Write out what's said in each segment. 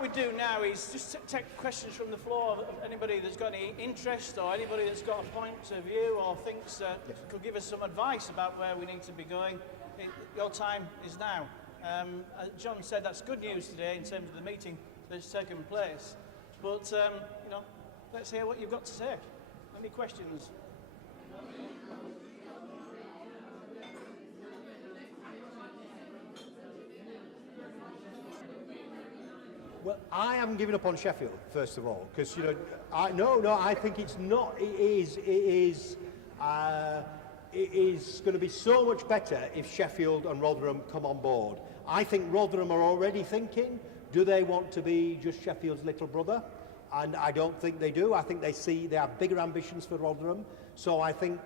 what we do now is just take questions from the floor of anybody that's got any interest or anybody that's got a point of view or thinks could give us some advice about where we need to be going. Your time is now. John said that's good news today in terms of the meeting that's taken place. But, you know, let's hear what you've got to say. Any questions? Well, I haven't given up on Sheffield, first of all, because, you know, I think it's not. It is going to be so much better if Sheffield and Rotherham come on board. I think Rotherham are already thinking, do they want to be just Sheffield's little brother? And I don't think they do. I think they have bigger ambitions for Rotherham. So I think,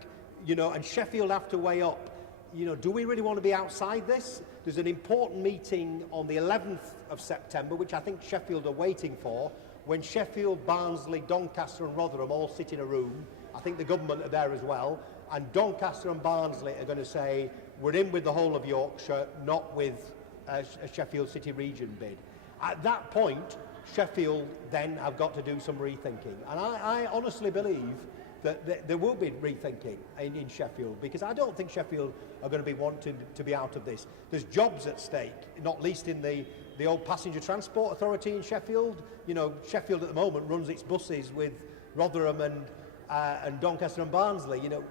you know, and Sheffield have to weigh up, you know, do we really want to be outside this? There's an important meeting on the 11th of September, which I think Sheffield are waiting for, when Sheffield, Barnsley, Doncaster and Rotherham all sit in a room. I think the government are there as well. And Doncaster and Barnsley are going to say, we're in with the whole of Yorkshire, not with a Sheffield City region bid. At that point, Sheffield then have got to do some rethinking. And I honestly believe that there will be rethinking in Sheffield, because I don't think Sheffield are going to be wanting to be out of this. There's jobs at stake, not least in the old Passenger Transport Authority in Sheffield. You know, Sheffield at the moment runs its buses with Rotherham and Doncaster and Barnsley. You know,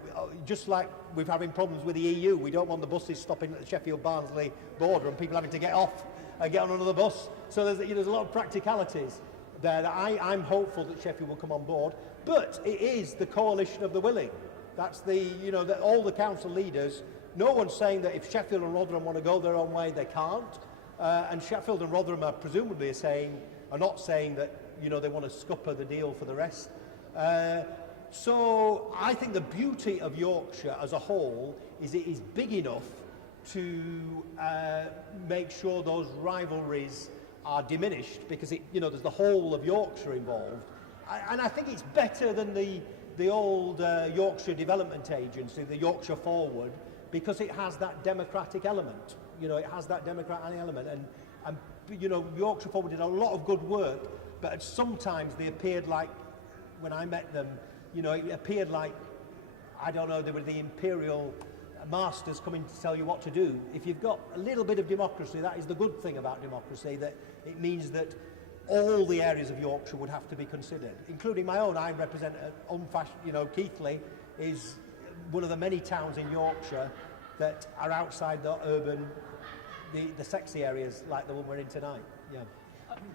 just like we're having problems with the EU, we don't want the buses stopping at the Sheffield-Barnsley border and people having to get off and get on another bus. So there's a lot of practicalities there that I'm hopeful that Sheffield will come on board. But it is the coalition of the willing. That's all the council leaders. No one's saying that if Sheffield and Rotherham want to go their own way, they can't. And Sheffield and Rotherham are presumably are not saying that, you know, they want to scupper the deal for the rest. So I think the beauty of Yorkshire as a whole is it is big enough to make sure those rivalries are diminished, because there's the whole of Yorkshire involved. And I think it's better than the old Yorkshire Development Agency, the Yorkshire Forward, because it has that democratic element. You know, it has that democratic element. And you know, Yorkshire Forward did a lot of good work, but sometimes they appeared like, when I met them, you know, it appeared like, I don't know, they were the imperial masters coming to tell you what to do. If you've got a little bit of democracy, that is the good thing about democracy, that it means that all the areas of Yorkshire would have to be considered, including my own. I represent Keighley is one of the many towns in Yorkshire that are outside the urban, the sexy areas like the one we're in tonight. Yeah.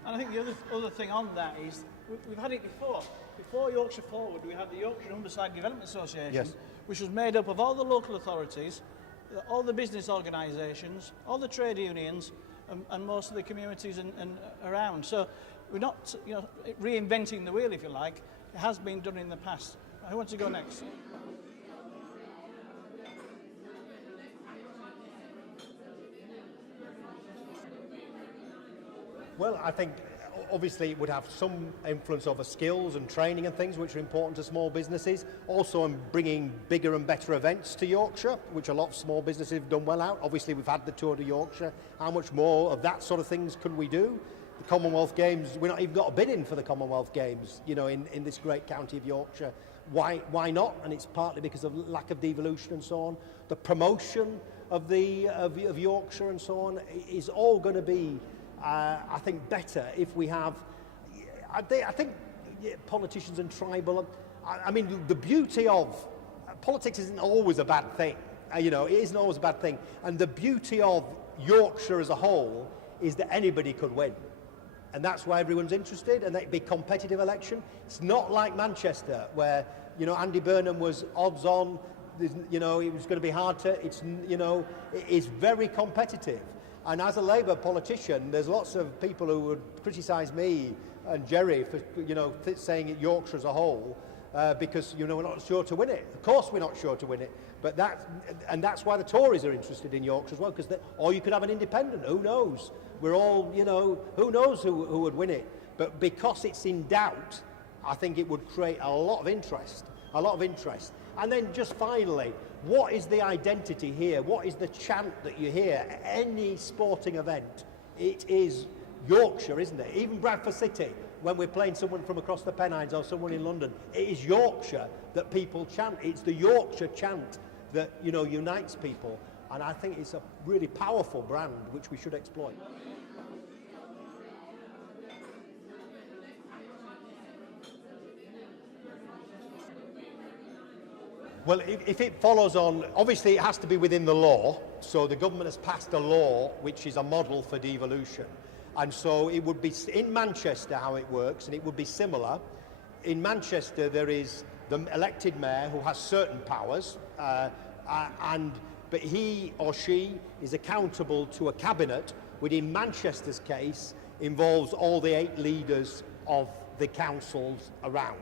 And I think the other thing on that is, we've had it before. Before Yorkshire Forward, we had the Yorkshire Humberside Development Association, yes, which was made up of all the local authorities, all the business organisations, all the trade unions, and most of the communities and around. So we're not, you know, reinventing the wheel, if you like. It has been done in the past. Who wants to go next? Well, I think obviously it would have some influence over skills and training and things which are important to small businesses. Also in bringing bigger and better events to Yorkshire, which a lot of small businesses have done well out. Obviously we've had the Tour de Yorkshire. How much more of that sort of things could we do? The Commonwealth Games, we've not even got a bid in for the Commonwealth Games, you know, in this great county of Yorkshire. Why not? And it's partly because of lack of devolution and so on. The promotion of Yorkshire and so on is all going to be, I think, better if we have. I think politicians and tribal. I mean, the beauty of politics isn't always a bad thing. You know, it isn't always a bad thing. And the beauty of Yorkshire as a whole is that anybody could win, and that's why everyone's interested. And it'd be a competitive election. It's not like Manchester, where, you know, Andy Burnham was odds on. You know, it was going to be hard to. It's, you know, it is very competitive. And as a Labour politician, there's lots of people who would criticise me and Gerry for, you know, saying Yorkshire as a whole, because, you know, we're not sure to win it. Of course we're not sure to win it, but that's why the Tories are interested in Yorkshire as well, because or you could have an independent. Who knows? We're all, you know, who knows who would win it? But because it's in doubt, I think it would create a lot of interest. And then just finally, what is the identity here? What is the chant that you hear at any sporting event? It is Yorkshire, isn't it? Even Bradford City, when we're playing someone from across the Pennines or someone in London, it is Yorkshire that people chant. It's the Yorkshire chant that, you know, unites people. And I think it's a really powerful brand which we should exploit. Well, if it follows on, obviously it has to be within the law. So the government has passed a law which is a model for devolution. And so it would be in Manchester how it works, and it would be similar. In Manchester there is the elected mayor who has certain powers, but he or she is accountable to a cabinet, which in Manchester's case involves all the 8 leaders of the councils around.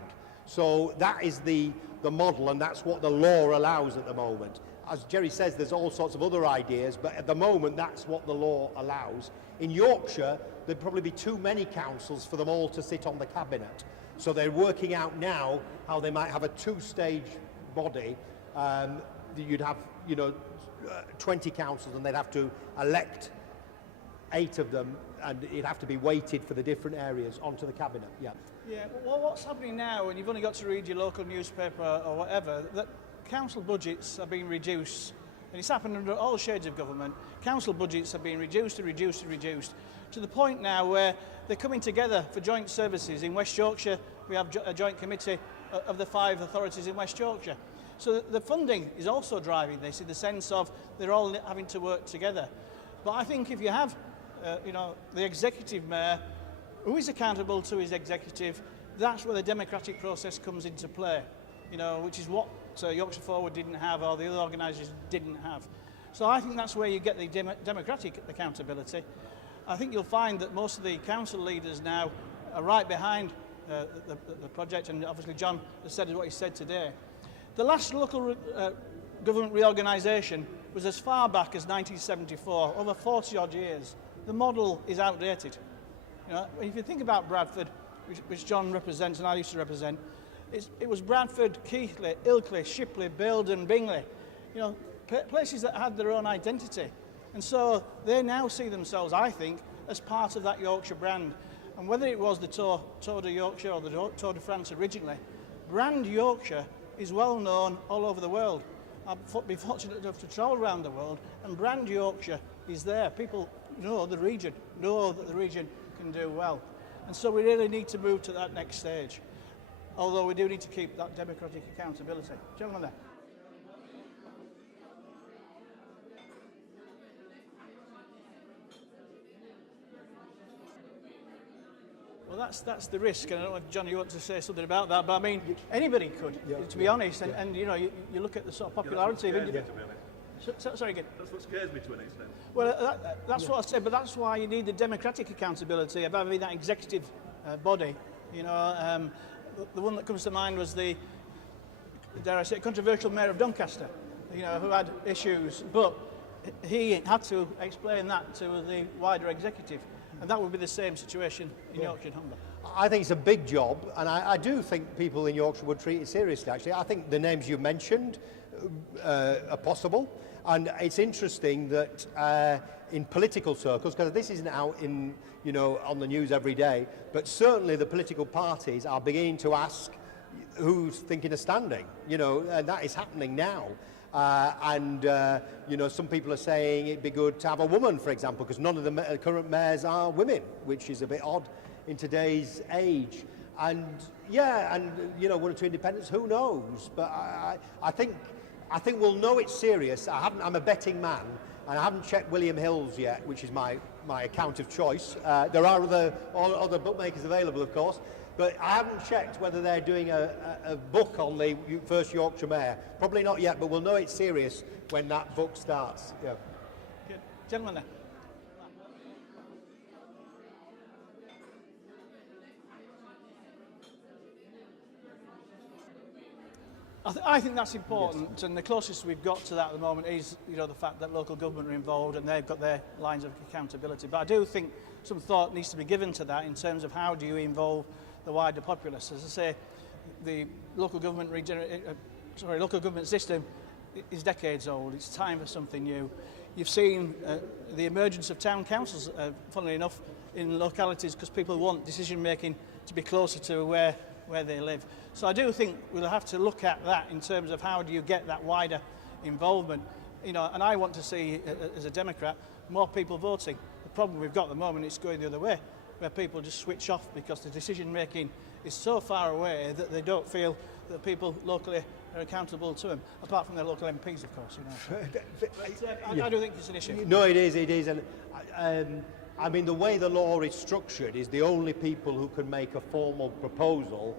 So that is the model, and that's what the law allows at the moment. As Gerry says, there's all sorts of other ideas, but at the moment that's what the law allows. In Yorkshire, there'd probably be too many councils for them all to sit on the cabinet. So they're working out now how they might have a 2-stage body. You'd have, 20 councils, and they'd have to elect 8 of them, and it'd have to be weighted for the different areas onto the cabinet. Yeah. Yeah, well, what's happening now, and you've only got to read your local newspaper or whatever, that council budgets are being reduced, and it's happened under all shades of government. Council budgets are being reduced and reduced and reduced, to the point now where they're coming together for joint services. In West Yorkshire, we have a joint committee of the 5 authorities in West Yorkshire. So the funding is also driving this, in the sense of they're all having to work together. But I think if you have, the executive mayor, who is accountable to his executive, that's where the democratic process comes into play, which is what Yorkshire Forward didn't have, or the other organisations didn't have. So I think that's where you get the democratic accountability. I think you'll find that most of the council leaders now are right behind the project, and obviously John has said what he said today. The last local government reorganisation was as far back as 1974, over 40 odd years. The model is outdated. If you think about Bradford, which John represents and I used to represent, it was Bradford, Keighley, Ilkley, Shipley, Buildon, Bingley, places that had their own identity. And so they now see themselves, I think, as part of that Yorkshire brand. And whether it was the Tour de Yorkshire or the Tour de France originally, brand Yorkshire is well known all over the world. I've been fortunate enough to travel around the world, and brand Yorkshire is there. People know that the region can do well. And so we really need to move to that next stage. Although we do need to keep that democratic accountability. Gentlemen there. Well, that's the risk, and I don't know if, John, you want to say something about that, but I mean, anybody could, to be honest, and you look at the sort of popularity of independent. Sorry again. That's what scares me to an extent. Well, that's what I said, but that's why you need the democratic accountability of having that executive body. The one that comes to mind was the, dare I say, controversial mayor of Doncaster, who had issues, but he had to explain that to the wider executive. And that would be the same situation in Yorkshire and Humber. I think it's a big job, and I do think people in Yorkshire would treat it seriously, actually. I think the names you mentioned are possible, and it's interesting that in political circles, because this isn't out in, on the news every day, but certainly the political parties are beginning to ask who's thinking of standing, and that is happening now. Some people are saying it'd be good to have a woman, for example, because none of the current mayors are women, which is a bit odd in today's age. And one or two independents, who knows? But I think we'll know it's serious. I'm a betting man, and I haven't checked William Hill's yet, which is my account of choice. There are other bookmakers available, of course. But I haven't checked whether they're doing a book on the first Yorkshire mayor. Probably not yet, but we'll know it's serious when that book starts. Yeah. Good. Gentlemen there. I think that's important, yes. And the closest we've got to that at the moment is, the fact that local government are involved and they've got their lines of accountability. But I do think some thought needs to be given to that in terms of how do you involve the wider populace. As I say, the local government local government system is decades old. It's time for something new. You've seen the emergence of town councils, funnily enough, in localities because people want decision making to be closer to where they live. So I do think we'll have to look at that in terms of how do you get that wider involvement. You know, and I want to see, as a Democrat, more people voting. The problem we've got at the moment is going the other way, where people just switch off because the decision making is so far away that they don't feel that people locally are accountable to them, apart from their local MPs, of course. You know. I do think it's an issue. No, it is. And I mean, the way the law is structured is the only people who can make a formal proposal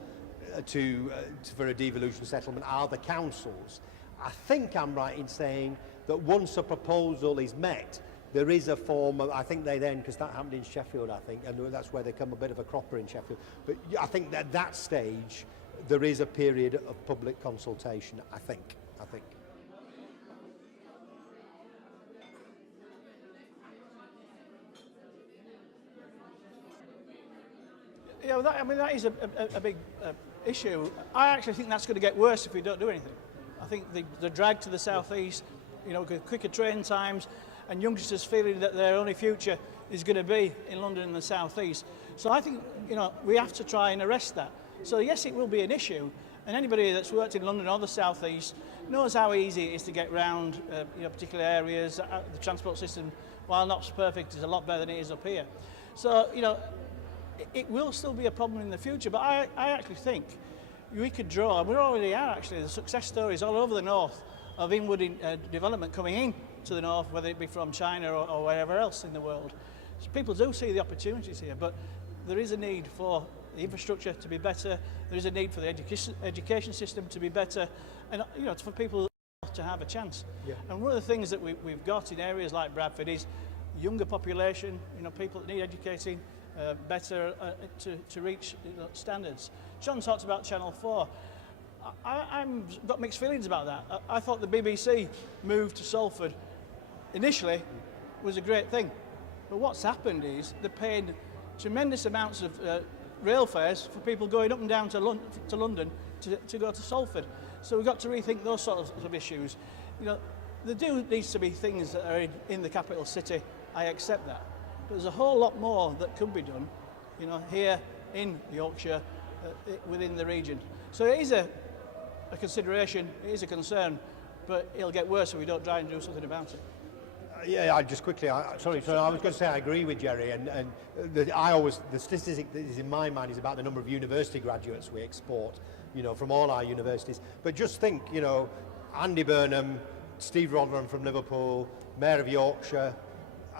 for a devolution settlement are the councils. I think I'm right in saying that once a proposal is met, there is a form of, I think they then, because that happened in Sheffield, I think, and that's where they come a bit of a cropper in Sheffield. But I think that at that stage, there is a period of public consultation, I think. Yeah, that is a big issue. I actually think that's going to get worse if we don't do anything. I think the drag to the southeast, you know, quicker train times, and youngsters feeling that their only future is going to be in London and the southeast. So I think, you know, we have to try and arrest that. So yes, it will be an issue, and anybody that's worked in London or the southeast knows how easy it is to get round, you know, particular areas. The transport system, while not perfect, is a lot better than it is up here. So, you know, it will still be a problem in the future, but I actually think we could draw, and we already are actually, the success stories all over the north of inward development coming in to the north, whether it be from China or wherever else in the world. So people do see the opportunities here, but there is a need for the infrastructure to be better, there is a need for the education system to be better, and, you know, for people to have a chance. Yeah. And one of the things that we've got in areas like Bradford is younger population, you know, people that need educating better to reach, you know, standards. John talked about Channel 4. I've got mixed feelings about that. I thought the BBC move to Salford initially was a great thing, but what's happened is they're paying tremendous amounts of rail fares for people going up and down to London to go to Salford. So we've got to rethink those sorts of issues. You know, there needs to be things that are in the capital city. I accept that. But there's a whole lot more that could be done, you know, here in Yorkshire, within the region. So it is a consideration, it is a concern, but it'll get worse if we don't try and do something about it. Yeah, I just quickly, sorry, I was going to say I agree with Gerry, and the statistic that is in my mind is about the number of university graduates we export, you know, from all our universities. But just think, you know, Andy Burnham, Steve Rotherham from Liverpool, Mayor of Yorkshire,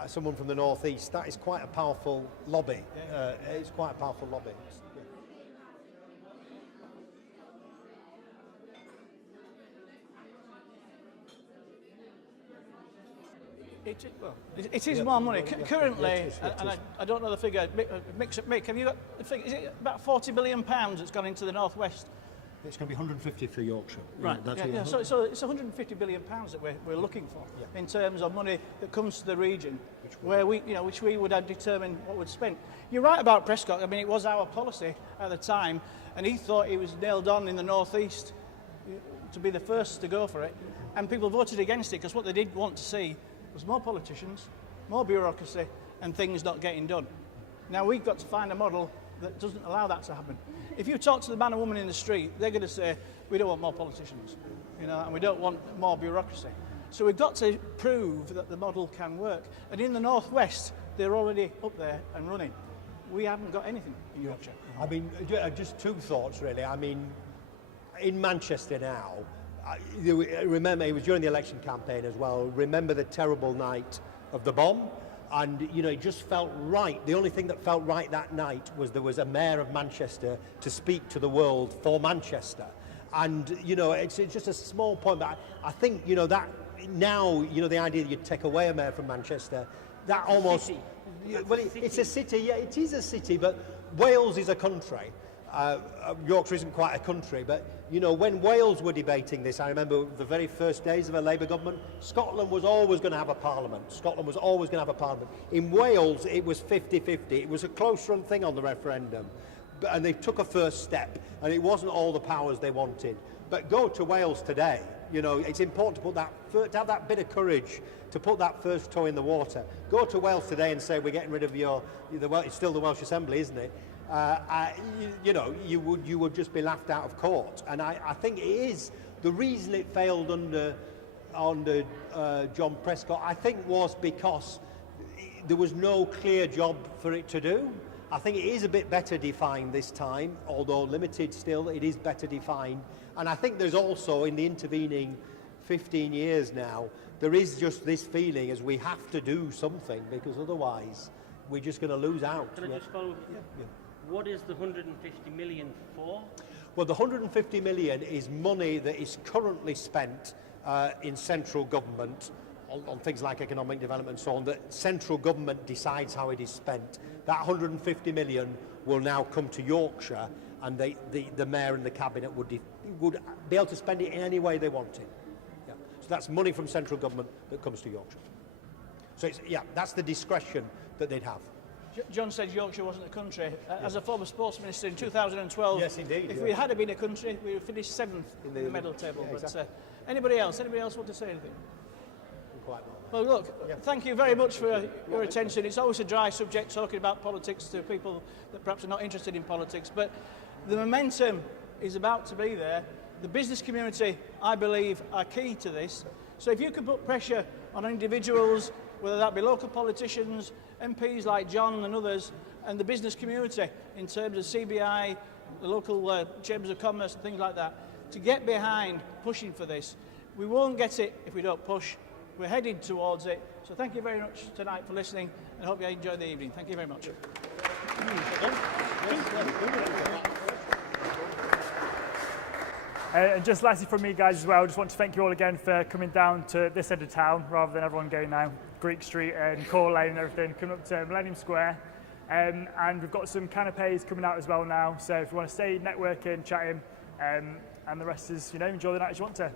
someone from the North East, that is quite a powerful lobby. Yeah. It's quite a powerful lobby. It is more money. Currently, and I don't know the figure, Mick, have you got the figure? Is it about £40 billion that's gone into the North West? It's going to be 150 for Yorkshire. Right. So it's 150 billion pounds that we're looking for in terms of money that comes to the region, which we would have determined what we'd spent. You're right about Prescott. I mean, it was our policy at the time, and he thought he was nailed on in the North East to be the first to go for it, and people voted against it because what they did want to see was more politicians, more bureaucracy, and things not getting done. Now we've got to find a model that doesn't allow that to happen. If you talk to the man or woman in the street, they're going to say, we don't want more politicians, you know, and we don't want more bureaucracy. So we've got to prove that the model can work. And in the Northwest, they're already up there and running. We haven't got anything in Yorkshire. I mean, just two thoughts really. I mean, in Manchester now, remember, it was during the election campaign as well, remember the terrible night of the bomb? And, you know, it just felt right. The only thing that felt right that night was there was a mayor of Manchester to speak to the world for Manchester. And, you know, it's just a small point, but I think, you know, that now, you know, the idea that you'd take away a mayor from Manchester, that almost... Well, it's a city, yeah, it is a city, but Wales is a country. Yorkshire isn't quite a country, but, you know, when Wales were debating this, I remember the very first days of a Labour government, Scotland was always going to have a parliament. Scotland was always going to have a parliament. In Wales, it was 50-50. It was a close-run thing on the referendum, and they took a first step, and it wasn't all the powers they wanted. But go to Wales today, You know, it's important to put to have that bit of courage to put that first toe in the water. Go to Wales today and say we're getting rid of it's still the Welsh Assembly, isn't it? You know, you would just be laughed out of court. And I think it is the reason it failed under John Prescott, I think, was because there was no clear job for it to do. I think it is a bit better defined this time, although limited still, it is better defined. And I think there's also, in the intervening 15 years now, there is just this feeling as we have to do something, because otherwise we're just going to lose out. Can I just follow up? Yeah. What is the 150 million for? Well, the 150 million is money that is currently spent in central government on things like economic development and so on, that central government decides how it is spent. That 150 million will now come to Yorkshire, and the Mayor and the Cabinet would be able to spend it in any way they wanted. Yeah. So that's money from central government that comes to Yorkshire. So that's the discretion that they'd have. John said Yorkshire wasn't a country. As a former sports minister in 2012, yes, indeed, if we had been a country, we would finish 7th in the medal table. Yeah, exactly. But anybody else want to say anything? Quite well, look, thank you very much for your attention. It's always a dry subject talking about politics to people that perhaps are not interested in politics, but the momentum is about to be there. The business community, I believe, are key to this. So if you can put pressure on individuals, whether that be local politicians, MPs like John and others, and the business community in terms of CBI, the local chambers of commerce and things like that, to get behind pushing for this. We won't get it if we don't push. We're heading towards it. So thank you very much tonight for listening, and I hope you enjoy the evening. Thank you very much. And just lastly from me, guys, as well, just want to thank you all again for coming down to this end of town rather than everyone going down Greek Street and Core Lane and everything, coming up to Millennium Square. And we've got some canapes coming out as well now. So if you want to stay networking, chatting, and the rest is, enjoy the night as you want to.